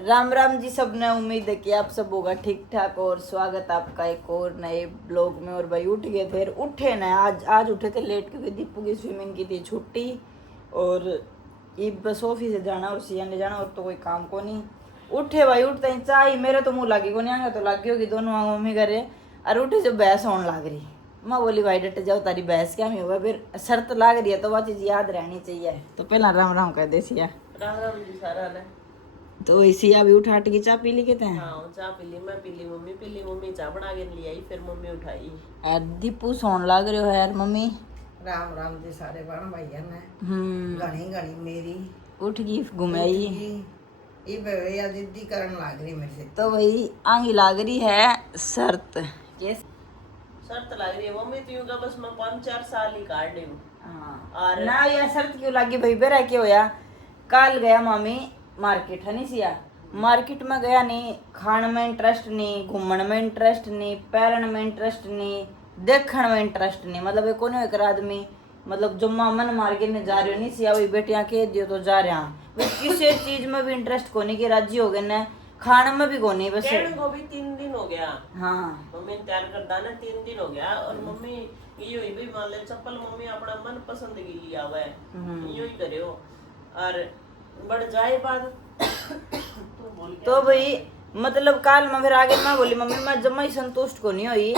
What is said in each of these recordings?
राम राम जी सबने। उम्मीद है कि आप सब होगा ठीक ठाक और स्वागत आपका एक और नए ब्लॉग में। और भाई उठ गए थे, उठे ना आज उठे थे लेट क्योंकि दीपू की स्विमिंग की थी छुट्टी और ये बस ऑफिस से जाना और सिया ने जाना और तो कोई काम को नहीं। उठे भाई उठते ही चाय मेरे तो मुँह लागी को नहीं आएगा तो लागी होगी दोनों आंख मम्मी करे। और उठे जो बहस होने लग रही, माँ बोली भाई डट जाओ तारी बहस क्या में होगा, फिर शर्त लाग रही है तो वह चीज़ याद रहनी चाहिए। तो पहला राम राम कह दे सिया। राम राम जी सारा ने। तो इसी अभी उठा के चाय पी ली कहते हैं। हाँ चाय पी ली, मैं पी ली, मम्मी पी ली। मम्मी चाय बना के ले आई, फिर मम्मी उठाई। दीपू सोन लग रहे हो यार मम्मी। राम राम जी सारे बहन भैया ने घनी घनी मेरी उठ गई घुमाई ये भैया जिद्दी करन लाग रही मेरे से। तो भाई आंगी लाग रही है शर्त। ये शर्त लग रही है मम्मी तू का बस मैं 5-4 साल ही काट दी हूँ। और ना यार शर्त क्यों लगी भाई बेरा क्या होया। कल गया मामी मार्केट है नहीं सिया, मार्केट में गया नहीं, खाने में इंटरेस्ट नहीं, घूमने में इंटरेस्ट नहीं, पैरन में इंटरेस्ट नहीं, देखने में इंटरेस्ट नहीं। मतलब एक कोने एक आदमी मतलब जो मन मार के नहीं जा रहे हो नहीं सिया वही बेटियां कह दियो तो जा रहे हैं। किसी चीज में भी इंटरेस्ट को नहीं कि राजी हो गए ना, खाने में भी को नहीं बस। को भी 3 दिन हो गया। हाँ मम्मी ने तैयार करता ना 3 दिन हो गया और मम्मी ये हुई भी मान ले चप्पल मम्मी अपना मन पसंद की लिया हुआ है, यूं ही करे हो और बढ़ जाए बात। तो भाई मतलब काल मैं फिर आगे मैं बोली मम्मी मैं जम्मा ही संतुष्ट को नहीं हुई।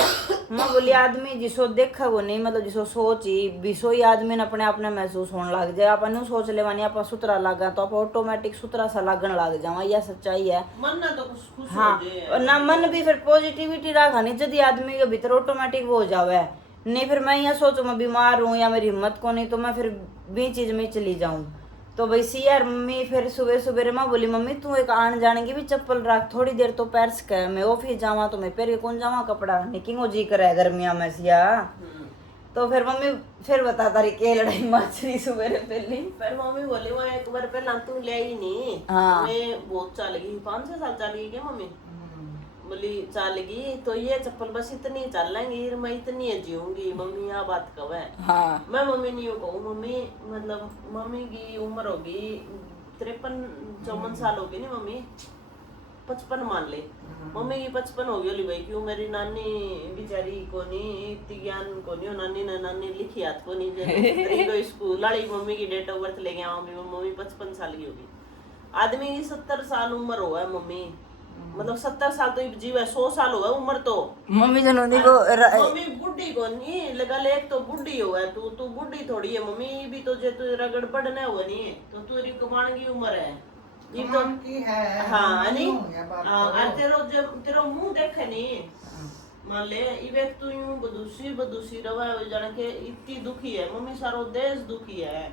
मैं बोली आदमी जिसो देखा वो नहीं मतलब जिसो सोच ही बिसो ही आदमी ने अपने आप ने महसूस होने लग जाए। अपन सोच ले मानी आप सुतरा लगा तो आप ऑटोमेटिक सुतरा सा लगन लग जावा, यह सच्चाई है। मन ना तो खुश हाँ और ना मन भी फिर पॉजिटिविटी रखा नहीं यदि आदमी के भीतर ऑटोमेटिक वो हो जावे। नहीं फिर मैं यह सोचू मैं बीमार हूँ या मेरी हिम्मत को नहीं तो मैं फिर भी चीज में चली जाऊँ। तो वैसे यार मम्मी फिर सुबह सुबह माँ बोली मम्मी तू एक आन जाने की भी चप्पल रख थोड़ी देर तो पैर सके, मैं ऑफिस जावा तो मैं पैर कौन जावा कपड़ा निकिंग हो जी करे गर्मिया में सिया। तो फिर मम्मी फिर बता तारी के लड़ाई मछली सुबह पहली। फिर मम्मी बोली वो एक बार पहला तू ले ही नहीं। हाँ मैं बहुत चल गई 5-6 साल चल गई क्या मम्मी। बोली चल गई तो ये चप्पल बस इतनी चल लेंगी मैं इतनी जीऊंगी। मम्मी यह बात कब है। हाँ मैं मम्मी नहीं कहूँ मम्मी मतलब मम्मी की उम्र होगी 53-54 साल होगी नहीं मम्मी 55 मान ले। मम्मी की 55 होगी बोली भाई क्यों मेरी नानी बेचारी को नहीं इतनी ज्ञान को नहीं नानी ने नानी लिखी हाथ को नहीं जो स्कूल वाली मम्मी की डेट ऑफ बर्थ ले गया मम्मी 55 साल की होगी। आदमी की 70 साल उम्र हो है मम्मी मतलब 70 साल तो जीव है 100 साल हुआ उम्र तो मम्मी जनोनी को मम्मी बुढ़ी को नहीं लगा ले तो बुढ़ी हुआ है तू बुढ़ी थोड़ी है मम्मी भी तो जे तू रगड़ पड़ना हुआ नहीं है तो तेरी कमाने की उम्र है ये तो की है। हाँ नहीं हाँ तेरा मुंह देखे नहीं मान ले ये तू यूं बदूसी रवा जाने के इतनी दुखी है मम्मी सारो देश दुखी है।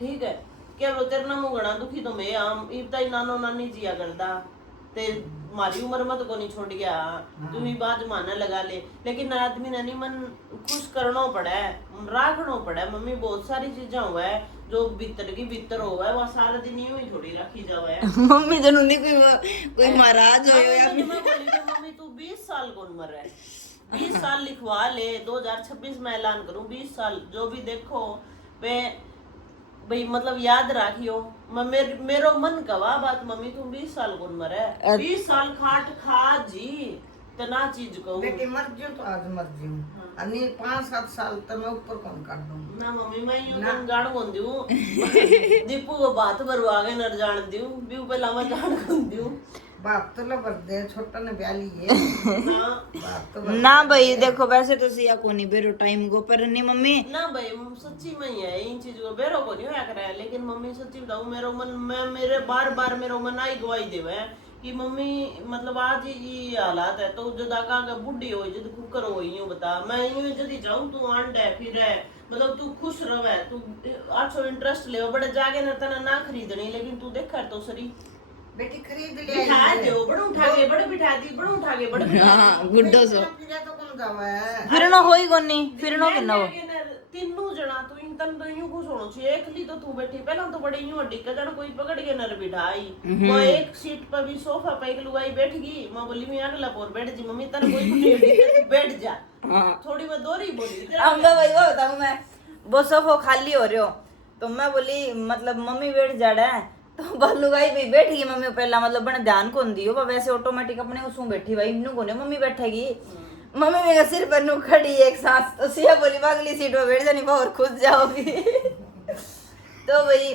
ठीक है क्या बोलो तेरे ना मुंह घना दुखी तो मैं आम इतना ही नानो नानी जिया करदा ते हमारी उम्र में तो को नहीं छोड़ गया तू ही बात मानने लगा ले। लेकिन आदमी ने नहीं मन खुश करना पड़ा है राखना पड़ा है मम्मी बहुत सारी चीजें हुआ है जो भीतर की भीतर हुआ है वह सारा दिन यूं ही थोड़ी रखी जावा है। मम्मी जनोनी कोई महाराज हो या मम्मी तू 20 साल को उम्र है 20 साल लिखवा ले 2026 में ऐलान करूं 20 साल जो भी देखो वे भाई मतलब याद रखियो मेरो मन कवा बात मम्मी तुम 20 साल को उम्र है 20 साल खाट खा जी तना चीज कहूं बेटी मर जियो तो आज मर जियो अनि 5-7 साल तो मैं ऊपर कौन कर दूं ना मम्मी मैं यूं कन गाड़ कोन दियो दीपू को बात भरवा के नर जान दियो भी पहला मैं गाड़ कोन दियो बात तो लबर दे छोटा ने ब्याली है ना बात तो ना भाई देखो वैसे तो सिया को नहीं बेरो टाइम को पर नहीं मम्मी ना भाई सच्ची में ही है इन चीज को बेरो को नहीं होया करे लेकिन मम्मी सच्ची बताऊं मेरो मन मैं मेरे बार मेरो मन आई गवाही देवे कि मम्मी मतलब आज ये हालात है तो जदा का बुढ़ी हो जद कुकर हो यूं बता मैं यूं जदी जाऊं तू आंड है फिर है मतलब तू खुश रहे तू अच्छो इंटरेस्ट ले बड़े जागे न तना ना खरीदनी लेकिन तू देख कर तो सरी बेटी खरीद ले बिठा दो बड़ उठा के बड़ बिठा दी बड़ उठा के बड़ हाँ गुड्डो सो तो कौन जावा है फिर ना होई कोनी फिर ना किन्ना हो तीनों जना तू इन तन तो यूं खुश होना चाहिए एकली तो तू बैठी पहला तो बड़े यूं अड्डी का कोई पकड़ के नर बिठाई वो एक सीट पर भी सोफा पे एक लुगाई बैठ गई मां बोली मैं अगला पोर बैठ जी मम्मी तन कोई कुछ बैठ जा थोड़ी मैं दोरी बोली अब मैं वही बताऊं मैं वो सोफा खाली हो रहे हो तो मैं बोली मतलब मम्मी बैठ जा रहा है तो बालू गाई भी बैठी है मम्मी पहला मतलब बने ध्यान कौन दियो वैसे ऑटोमेटिक अपने उसमें बैठी भाई इन्नू कोने मम्मी बैठेगी मम्मी मेरे सिर पर नू खड़ी एक सांस तो सिया बोली अगली सीट पर बैठ जानी और खुद जाओगी तो भाई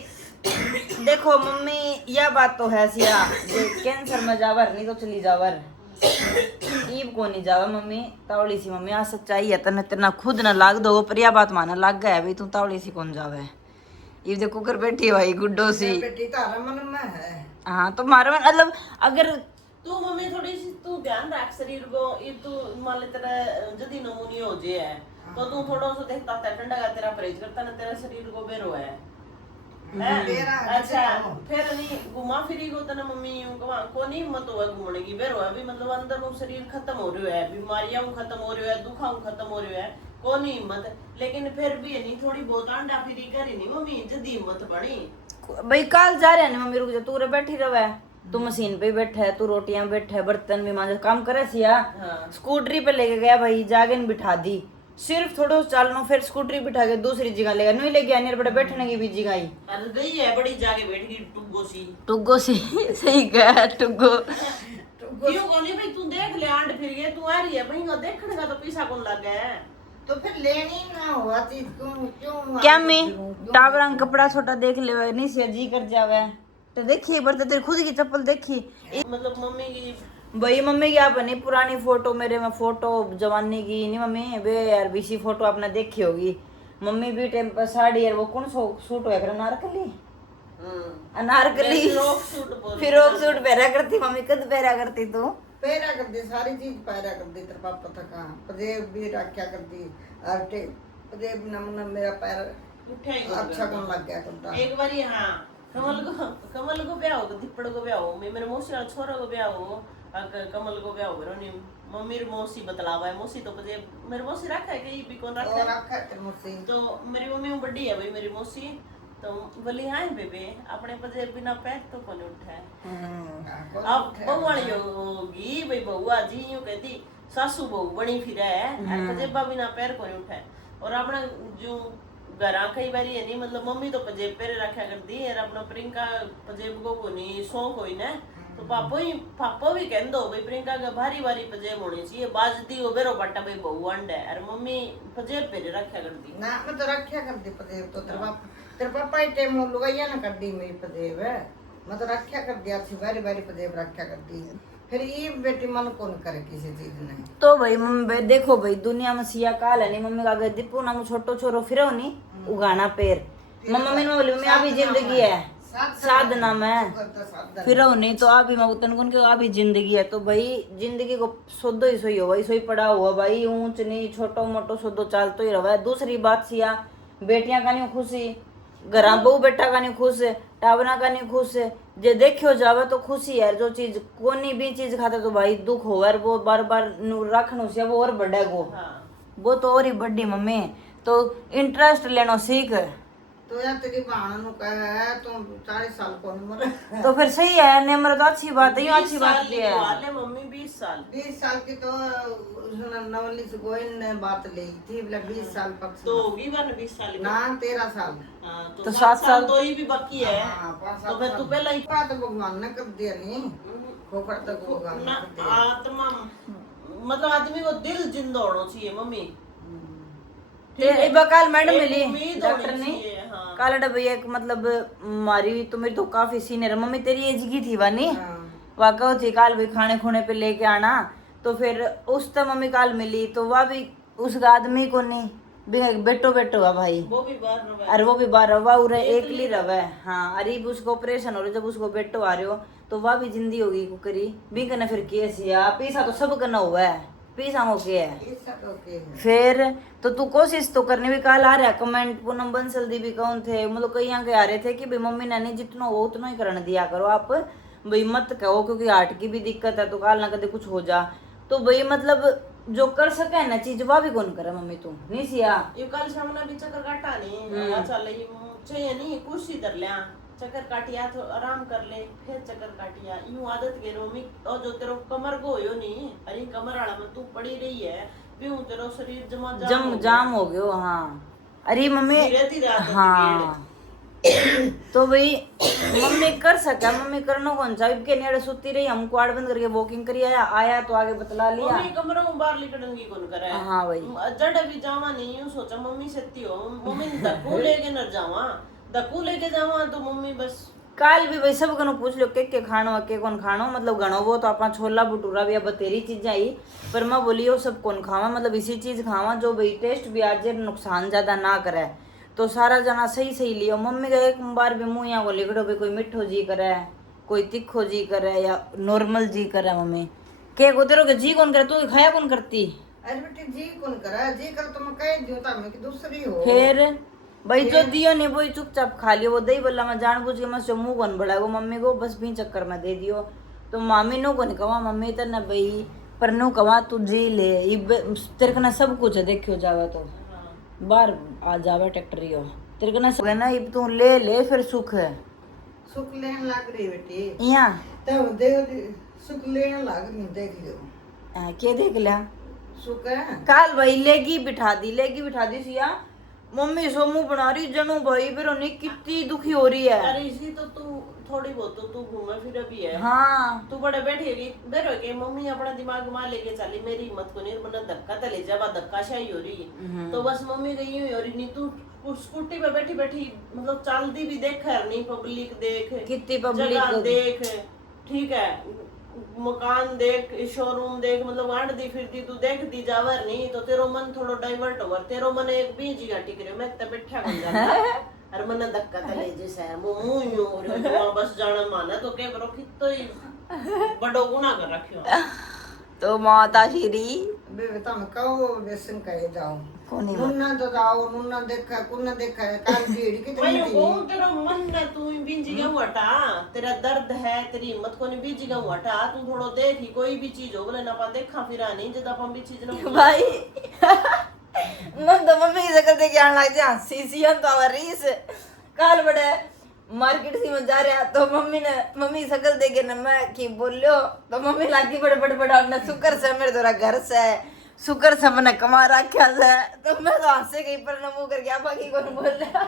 देखो मम्मी यह बात तो है सिया कैंसर में जावर नहीं तो चली जावर ईब को नहीं जावा मम्मी तावड़ी सी मम्मी आ सच्चाई है तने तेना खुद ना लाग दो पर यह बात माना लाग गया भाई तू तावड़ी सी कौन जावे ये देखो कर बैठी है भाई गुड्डो सी बेटी तारा मन में है। हाँ तो मारो मतलब अगर तू मम्मी थोड़ी सी तू ध्यान रख शरीर को ये तू मान ले तेरा जदी नमूनी हो जे है तो तू थोड़ा सा देखता है ठंडा का तेरा परहेज करता ना तेरा शरीर को बेरो है अच्छा फिर नहीं घुमा फिरी को तना मम्मी यूं को नहीं मत हुआ घूमने की बेरो है अभी मतलब अंदर वो शरीर खत्म हो रहा है बीमारियां खत्म हो रही है दुखा खत्म हो रहा है को नहीं हिम्मत लेकिन फिर भी नहीं थोड़ी बहुत अंडा फिरी करी नहीं मम्मी जदी हिम्मत बनी भाई काल जा रहे हैं मम्मी रुक जा तू रे बैठी रहे तू मशीन पे बैठा है तू रोटियां बैठा है बर्तन भी मांझे काम करे सिया स्कूटरी पे लेके गया भाई जागे न बिठा दी सिर्फ थोड़ा चालनो फिर स्कूटरी बिठा के दूसरी जगह लेगा नहीं ले गया नहीं बड़े बैठने की भी जगह ही अरे गई है बड़ी जाके बैठ गई टुग्गो सी सही कहा टुग्गो क्यों कोनी भाई तू देख ले आंड फिर गए तू आ रही है भाई देखने का तो पैसा कौन लग गया है तो फिर लेनी ना हुआ चीज क्यों क्या मैं टावरंग कपड़ा छोटा देख ले नहीं से जी कर जावे तो देखिए बरते तेरी खुद की चप्पल देखी मतलब मम्मी की भाई मम्मी की आप नहीं पुरानी फोटो मेरे में फोटो जवानी की नहीं मम्मी बे यार बीसी फोटो आपने देखी होगी मम्मी भी टाइम पर साड़ी यार वो कौन सा सूट है अनारकली अनारकली फिरोक सूट पहरा करती मम्मी कद पहरा करती तू पैरा कर दी सारी चीज पैरा कर दी तेरे पापा तक पजेब भी रखा कर दी अरे पजेब ना मेरा पैर अच्छा कौन लग गया करता एक बार हाँ कमल को ब्याह हो दिप्पड़ को ब्याह हो मेरे मौसी वाला छोरा को ब्याह हो कमल को ब्याह हो नहीं मम्मी मौसी बतलावा है मौसी तो पजेब मेरी मौसी रखा है कहीं भी कौन रखा है तो मेरी मम्मी बड़ी है भाई मेरी मौसी तो बोली हाँ बेबे अपने पजेब बिना पैर तो कौन उठा है अब बहू वाली होगी भाई बहुआ जी यूं कहती सासू बहू बनी फिर है पजेबा बिना पैर कौन उठा है और अपना जो घरा कई बार है नहीं मतलब मम्मी तो पजेब पे रखा करती है अपना प्रियंका पजेब को नहीं शौक होई ना तो पापा भी कह दो भाई प्रियंका का भारी भारी पजेब होनी चाहिए बाजती हो बेरो बट्टा भाई बहु अंड है और मम्मी पजेब पे रखा करती ना मैं तो रखा करती पजेब तो तेरे पापा ही टाइम लुगाइया ना कर दी मेरी पजेब है मैं तो रखा कर दिया थी बारी बारी पजेब रखा करती है फिर ये बेटी मन कौन करे किसी चीज नहीं तो भाई मम्मी देखो भाई दुनिया में सिया काल है नहीं मम्मी का दीपू ना छोटो छोरो फिरो नहीं उगाना पैर मम्मी ने बोली मम्मी अभी जिंदगी है साधना में फिर नहीं तो अभी मैं तनकुन के अभी जिंदगी है तो भाई जिंदगी को सोदो ही सोई हो भाई सोई पड़ा हुआ भाई ऊंच नीच छोटो मोटो सोदो चालतो ही रहा है दूसरी बात सिया बेटियां का नहीं खुशी घरा बहू बेटा का नहीं खुश है टावरा का नहीं खुश है जे देखियो जावे तो खुशी है जो चीज कोनी भी चीज खाते तो भाई दुख हो यार वो बार बार रखनो से वो और बढ़े गो वो तो और ही बड़ी मम्मी तो इंटरेस्ट लेनो सीख तो यार तेरी बहन नु कहे तुम 40 साल को उम्र तो फिर सही है निम्र तो अच्छी बात है ये अच्छी बात भी है वाले मम्मी 20 साल की तो नवली से गोइन ने बात ली थी बोले 20 साल पक्ष तो होगी वन 20 साल ना 13 साल तो 7 साल तो ही भी बाकी है तो फिर तू पहले ही तो भगवान ने कर दिया नहीं खोपड़ा तो भगवान ने कर दिया आत्मा मतलब आदमी को दिल जिंदा होना चाहिए मम्मी कल मैडम मिली डॉक्टर ने कल भैया एक मतलब मारी तो मेरी तो काफी सीनियर मम्मी तेरी एज की थी वानी वाकई थी काल भाई खाने खुने पे लेके आना तो फिर उस तक मम्मी काल मिली तो वह भी उस आदमी को नहीं बेटो हुआ भाई वो भी बाहर रहा अरे वो भी बाहर रहा उरे एकली रहा है हाँ अरे उसको ऑपरेशन हो रहा जब उसको बेटो आ रहे हो तो वह भी जिंदी होगी कुकरी भी करना फिर केस या पीसा तो सब करना हुआ है पीसा हो के है फिर तो तू कोशिश तो करने भी काल आ रहा है कमेंट पूनम बंसल दी भी कौन थे मतलब कई यहाँ के आ रहे थे कि भाई मम्मी ने नहीं जितना हो उतना ही करने दिया करो आप भाई मत कहो क्योंकि हार्ट की भी दिक्कत है तो काल ना कदे कुछ हो जा तो भाई मतलब जो कर सके ना चीज वह भी कौन करे मम्मी तू नहीं सिया ये कल सामने भी चक्कर काटा नहीं चल ये चाहिए नहीं कुर्सी धर लिया चक्कर काटिया तो आराम कर ले फिर चक्कर काटिया यूं आदत के रोमी और जो तेरो कमर को होयो नहीं अरे कमर वाला में तू पड़ी रही है भी तेरो शरीर जाम हो गयो हाँ अरे मम्मी धीरे धीरे हाँ तो भाई मम्मी कर सका, मम्मी करना कौन सा के नेड़े सुती रही, हम क्वाड बंद करके वॉकिंग करी आया तो आगे बतला लिया। मम्मी कमरों में बाहर निकलने की कौन करे। हाँ भाई जड़ भी जावा नहीं, यूं सोचा मम्मी सत्ती हो, मम्मी धक्कू लेके न जावा, धक्कू लेके जावा तो मम्मी बस काल भी भाई सब कनो पूछ लो के खानो के कौन खानो, मतलब गणो वो तो अपना छोला भटूरा भी बतेरी चीजें आई, पर मैं बोली वो सब कौन खावा, मतलब इसी चीज खावा जो भाई टेस्ट भी आज नुकसान ज्यादा ना करे। तो सारा जना सही सही लियो। मम्मी का एक बार भी मुँह यहाँ को लिखड़ो भाई, कोई मिठो जी करे, कोई तिखो जी करे या नॉर्मल जी करे। मम्मी के को तेरे के जी कौन करे, तू खाया कौन करती? अरे बेटी जी कौन करा, जी कर तो मैं कह दियो तामे कि दूसरी हो। फिर भाई जो दियो ने वही चुपचाप खा लियो। वो दही बल्ला में जान बुझ के मैं से मुंह कौन बढ़ा वो मम्मी को बस भी चक्कर में दे दियो। तो मामी नो को नहीं कवा मम्मी तो न भाई पर नो कवा तू जी ले तेरे कना सब कुछ है, देखियो जावा तो बाहर आ जावे ट्रैक्टरियो तेरे कना सब है ना, इब तू ले ले फिर सुख है। सुख लेने लग रही बेटी, यहाँ तब देख सुख लेने लग रही, देख लियो के देख लिया सुख है। काल भाई लेगी बिठा दी सिया मम्मी सोमू बना रही जनू भाई फिर उन्हें कितनी दुखी हो रही है। अरे इसी तो तू थोड़ी बहुत तो तू घूमे फिर भी है। हाँ तू बड़े बैठेगी बैठो के मम्मी अपना दिमाग में लेके चली, मेरी हिम्मत को नहीं मना धक्का तो ले जा, धक्का शाही हो रही तो बस मम्मी गई हुई हो रही नहीं, तू स्कूटी पे बैठी बैठी मतलब चलती भी देख खैर नहीं, पब्लिक देख कितनी जगह पब्लिक देख, ठीक है मकान देख शोरूम देख, मतलब आंटी फिरती तू देख दी जावर नहीं तो तेरो मन थोड़ो डाइवर्ट होवर, तेरो मन एक बीज घाटी करे मैं तो बैठा बन जाता अरे मन धक्का तो ले जैसा है मुंह यूं हो रहा बस जाना माना तो के बरो कितो ही बड़ो गुनाह कर रखियो। तो माता श्री बेटा मैं कहो व्यसन कहे जाओ कोनी मुन्ना तो जाओ, मुन्ना देखा कुन्ना देखा है काल भीड़ कितनी मैं थी। कहूं तेरा मन ना तू बीजी का हटा, तेरा दर्द है तेरी हिम्मत को नहीं बीजी का हटा, तू थोड़ो देख ही कोई भी चीज हो बोले ना पा देखा फिरा नहीं जब अपन भी चीज ना भाई मन तो मम्मी की शक्ल देख आने लग जा सीसीएम तो रीस काल बड़े मार्केट सी में जा रहा तो मम्मी की शक्ल देख के ना मैं की बोलियो तो मम्मी लागी बड़े बड़े बड़ा ना शुक्र से मेरे तोरा घर से शुक्र से मैंने कमा रखा है। तो मैं तो हंसे गई पर ना मुंह करके आप बाकी कौन बोल रहा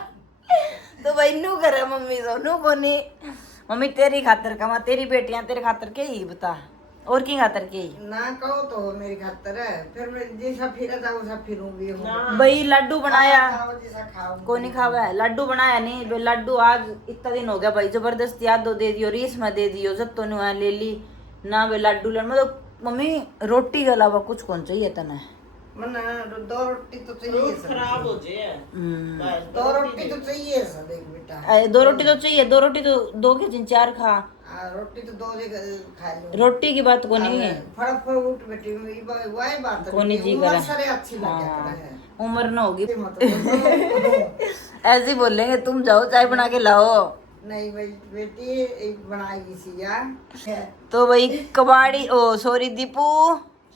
तो भाई नू करे मम्मी तो नू कोनी मम्मी तेरी खातर कमा, तेरी बेटियां तेरे खातर के ही बता और की खातर के ही ना कहो तो मेरी खातर है, फिर मैं जैसा फिरा था वैसा फिरूंगी भाई लड्डू बनाया जैसा खाऊंगी। को नहीं खावा है लड्डू बनाया नहीं भाई, लड्डू आज इतना दिन हो गया भाई जबरदस्ती याद दो दे दियो रीस में दे दियो जब तो नहीं ले ली ना भाई लड्डू मतलब मम्मी रोटी के अलावा कुछ कौन चाहिए तना मन दो रोटी तो चाहिए सब। खराब हो जाए दो रोटी तो चाहिए सब एक बेटा। दो रोटी तो चाहिए, दो रोटी तो दो के जिन चार खा रोटी तो दो जगह खा लो। रोटी की बात को नहीं है फड़क फड़ उठ बेटी वही बात है कोनी जी उम्र करा। सारे अच्छी लगे है उम्र ना होगी मतलब ऐसे ही बोलेंगे तुम जाओ चाय बना के लाओ। नहीं भाई बेटी एक बनाएगी सिया तो भाई कबाड़ी ओ सॉरी दीपू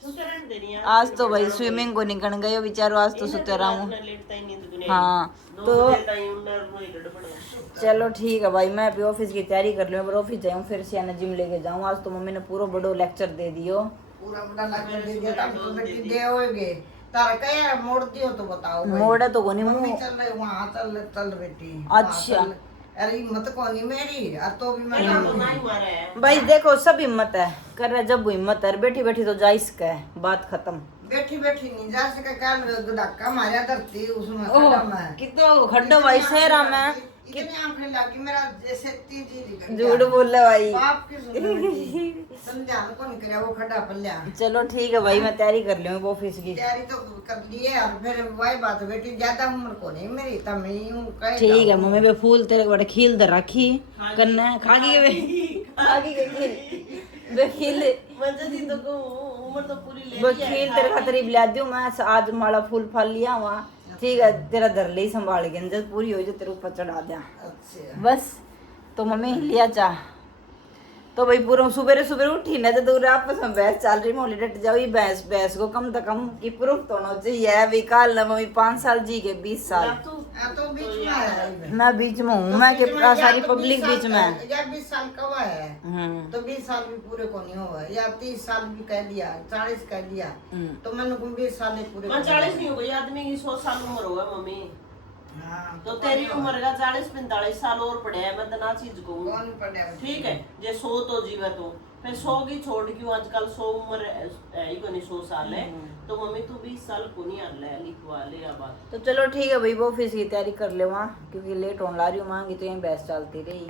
सुतरन दे रही है आज तो भाई स्विमिंग को निकल गए बेचारो, आज तो सुते रहा हूँ। लेटता ही नहीं तो दुनिया हाँ दो तो बजे टाइम उन्नर रोई गड़बड़ चलो ठीक है भाई, मैं अभी ऑफिस की तैयारी कर लूँ, ऑफिस जाऊँ फिर सियाना जिम लेके जाऊँ। आज तो मम्मी ने पूरा बड़ो लेक्चर दे दियो। पूरा बड़ा लग दे दिया तब तो बेटी दे होगे तार कया मोड़ दियो तो बताओ भाई। मोड़ है तो कोनी मम्मी मुँह चल रही वहाँ चल चल बेटी अच्छा। वहाँ चल। अरे हिम्मत कोनी मेरी और तो भी मैं तो ना ही मारा है भाई देखो सब हिम्मत है कर रहे जब वो हिम्मत है बैठी बैठी तो जाइस का है बात खत्म। बैठी बैठी नहीं जा सके काल धक्का मारा धरती उसमें खड्डा में कितो खड्डो भाई शहरा में इतनी आंखें लगी मेरा जैसे तीजी निकल झूठ बोल रहे भाई। बाप की सुन समझा को नहीं करे वो खड्डा पल्ला। चलो ठीक है भाई मैं तैयारी कर लूँ ऑफिस की। तैयारी तो कर ली है और फिर वही बात बेटी ज्यादा उम्र को नहीं मेरी तब मैं यूं कह ठीक है मम्मी पे फूल तेरे बड़े खील दे रखी कन्ने खागी के खील बे खील मजे दी तो को उम्र तो पूरी ले बे ली है खील तेरे खातिर ही ला दूं मैं आज माला फूल फल लिया वहाँ ठीक है तेरा धर ले संभाल के जब पूरी हो जाए तेरे ऊपर चढ़ा दिया अच्छा बस। तो मम्मी लिया चाह तो भाई पूरा सुबह सुबह उठी ना तो दूर आपस में बहस चल रही मोली डट जाओ बहस बहस को कम से कम की प्रूफ तो होना चाहिए अभी काल ना मम्मी 5 साल जी के 20 साल तो बीच में है मैं बीच में हूँ मैं के सारी पब्लिक बीच में है। या 20 साल का हुआ है तो 20 साल भी पूरे को नहीं हुआ या 30 साल भी कह दिया 40 कह दिया तो मैंने 20 साल ही पूरे 40 नहीं हो गई आदमी की 100 साल उम्र होगा मम्मी हाँ, तो तेरी उम्र का 40-45 साल और पड़े है, मैं तना चीज को कौन पढ़े ठीक है जे 100 तो जीवे तो फिर 100 की छोड़ क्यों आजकल 100 उम्र है ही को नहीं 100 साल है तो मम्मी तू 20 साल को नहीं आ ले लिखवा ले अब बात तो चलो ठीक है भाई, वो ऑफिस की तैयारी कर ले वहाँ, क्योंकि लेट होने ला रही हूँ वहाँ की, तो यहीं बहस चलती रही।